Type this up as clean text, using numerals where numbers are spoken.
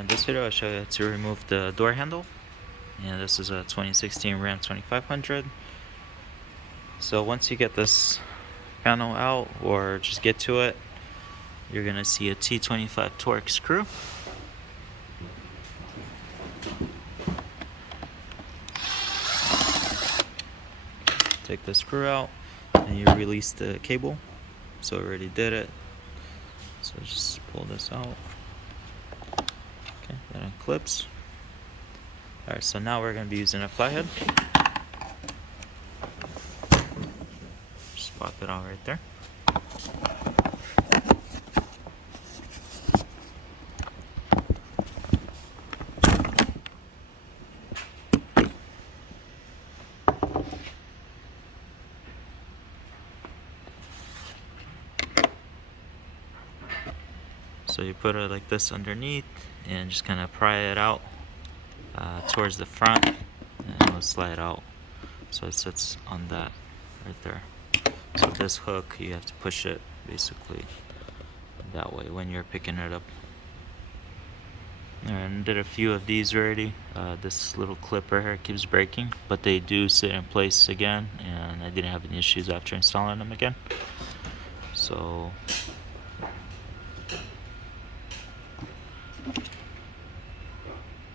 In this video I'll show you how to remove the door handle, and this is a 2016 Ram 2500. So once you get this panel out, or just get to it, you're gonna see a T25 Torx screw. Take the screw out and you release the cable. So I already did it, so just pull this out. Okay, then it clips. Alright, so now we're going to be using a flathead. Just pop it out right there. So you put it like this underneath and just kind of pry it out towards the front, and it'll slide out so it sits on that right there. So this hook, you have to push it basically that way when you're picking it up. And did a few of these already. This little clipper here keeps breaking, but they do sit in place again, and I didn't have any issues after installing them again. So